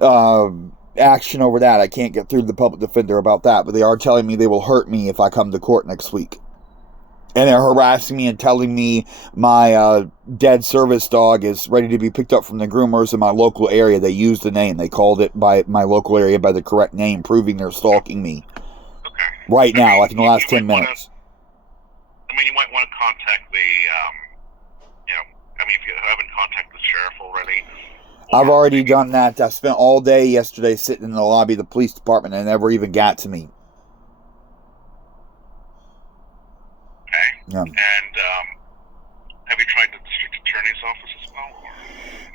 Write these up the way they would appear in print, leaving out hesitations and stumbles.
action over that. I can't get through to the public defender about that, but they are telling me they will hurt me if I come to court next week. And they're harassing me and telling me my dead service dog is ready to be picked up from the groomers in my local area. They used the name. They called it by my local area by the correct name, proving they're stalking me. Okay. Right now, like in the last 10 minutes. You might want to contact the, if you haven't contacted the sheriff already. I've already done that. I spent all day yesterday sitting in the lobby of the police department and it never even got to me. Okay. Yeah. And have you tried the district attorney's office as well? Or?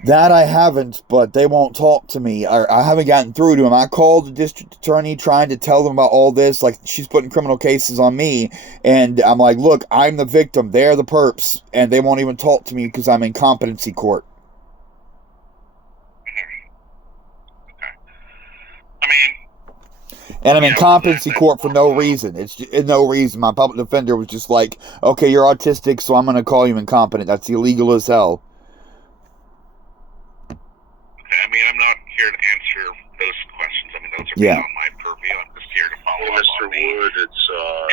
That I haven't, but they won't talk to me. I haven't gotten through to them. I called the district attorney trying to tell them about all this. Like, she's putting criminal cases on me. And I'm like, look, I'm the victim. They're the perps. And they won't even talk to me because I'm in competency court. And I'm in competency court for no reason. It's no reason. My public defender was just like, okay, you're autistic, so I'm going to call you incompetent. That's illegal as hell. Okay, I'm not here to answer those questions. Those are beyond my purview. I'm just here to follow up on the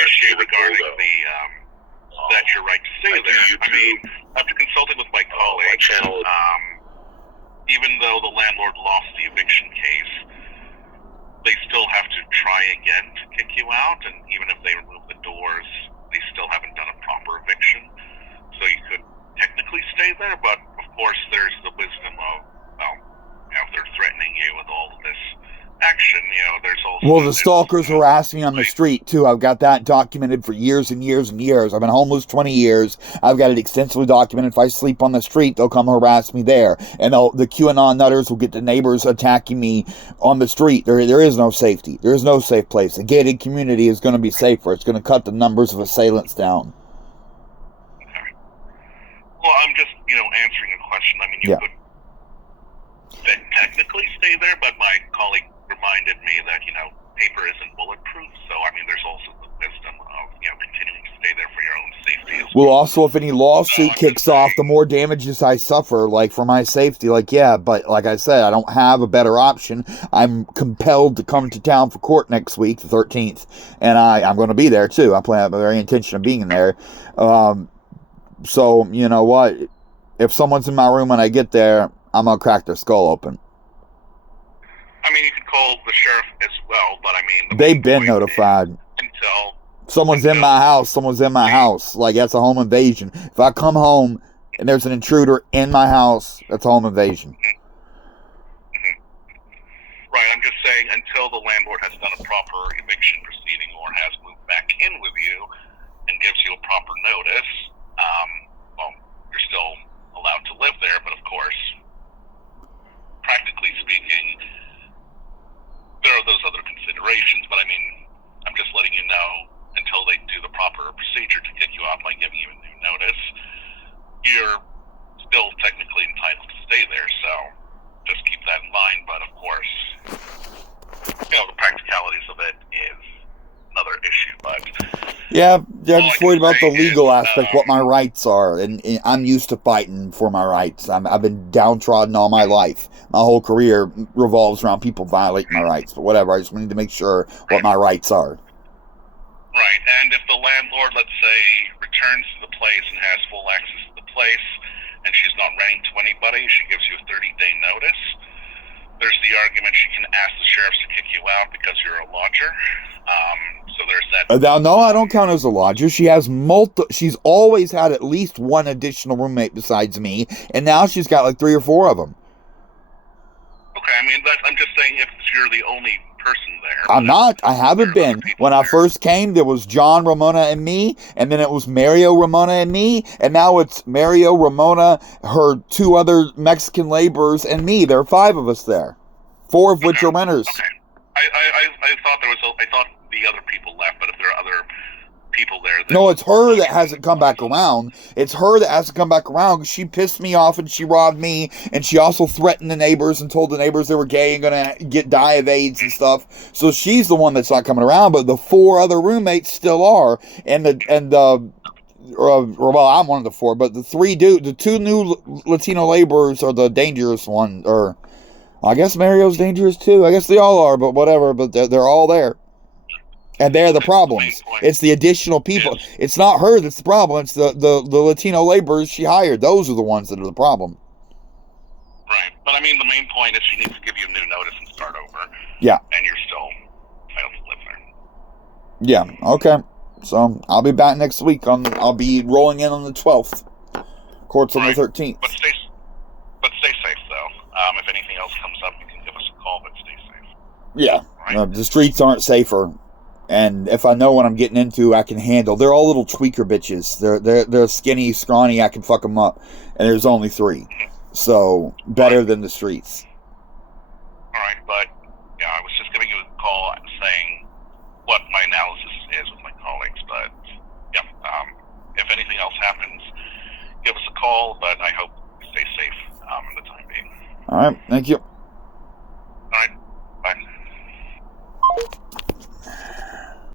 issue regarding that your right to stay there. After consulting with my colleagues, even though the landlord lost the eviction case, they still have to try again to kick you out, and even if they remove the doors, they still haven't done a proper eviction. So you could technically stay there, but of course there's the wisdom of, if they're threatening you with all of this action, there's also... Well, the stalkers harass me on the street, too. I've got that documented for years and years and years. I've been homeless 20 years. I've got it extensively documented. If I sleep on the street, they'll come harass me there. And the QAnon nutters will get the neighbors attacking me on the street. There is no safety. There is no safe place. A gated community is going to be safer. It's going to cut the numbers of assailants down. Okay. Well, I'm just, answering a question. You could technically stay there, but my colleague reminded me that, paper isn't bulletproof, so, there's also the wisdom of, continuing to stay there for your own safety as well. Well, also, if any lawsuit kicks off, the more damages I suffer, for my safety, but like I said, I don't have a better option. I'm compelled to come to town for court next week, the 13th, and I'm going to be there, too. I have a very intention of being there. So, you know what? If someone's in my room when I get there, I'm going to crack their skull open. You could call the sheriff as well, but they've been notified. Until someone's in my house, that's a home invasion. If I come home and there's an intruder in my house, that's a home invasion. Right, I'm just saying until the landlord has done a proper eviction proceeding or has moved back in with you and gives you a proper notice, you're still allowed to live there, but of course, practically speaking, there are those other considerations, but I'm just letting you know, until they do the proper procedure to kick you out by giving you a new notice, you're still technically entitled to stay there, so just keep that in mind. But of course, the practicalities of it is another issue, but... Yeah, I'm just worried about the legal aspect, what my rights are, and I'm used to fighting for my rights. I've been downtrodden all my life. My whole career revolves around people violating my rights, but whatever, I just need to make sure what my rights are. Right, and if the landlord, let's say, returns to the place and has full access to the place, and she's not renting to anybody, she gives you a 30-day notice, there's the argument she can ask the sheriffs to kick you out because you're a lodger. So there's that. No, I don't count as a lodger. She has she's always had at least one additional roommate besides me, and now she's got 3 or 4 of them. Okay, I'm just saying if you're the only person there. I'm not. I haven't been. When I first came, there was John, Ramona, and me, and then it was Mario, Ramona, and me, and now it's Mario, Ramona, her 2 other Mexican laborers, and me. There are 5 of us there, 4 of which are renters. Okay. I thought the other people left, but if there are other people there... No, it's her that hasn't come back around. It's her that hasn't come back around because she pissed me off and she robbed me, and she also threatened the neighbors and told the neighbors they were gay and going to die of AIDS and stuff. So she's the one that's not coming around, but the 4 other roommates still are. Well, I'm one of the 4, but the 2 new Latino laborers are the dangerous one, or I guess Mario's dangerous too. I guess they all are, but whatever. But they're all there. And they're the problems. It's the additional people. It's not her that's the problem. It's the Latino laborers she hired. Those are the ones that are the problem. Right. But I mean, the main point is she needs to give you a new notice and start over. Yeah. And you're still entitled to live there. Yeah. Okay. So I'll be back next week. I'll be rolling in on the 12th. Court's on the 13th. But stay safe, though. If anything else comes up, you can give us a call, but stay safe. Yeah. Right? The streets aren't safer. And if I know what I'm getting into, I can handle. They're all little tweaker bitches. They're skinny, scrawny. I can fuck them up. And there's only 3. So better than the streets.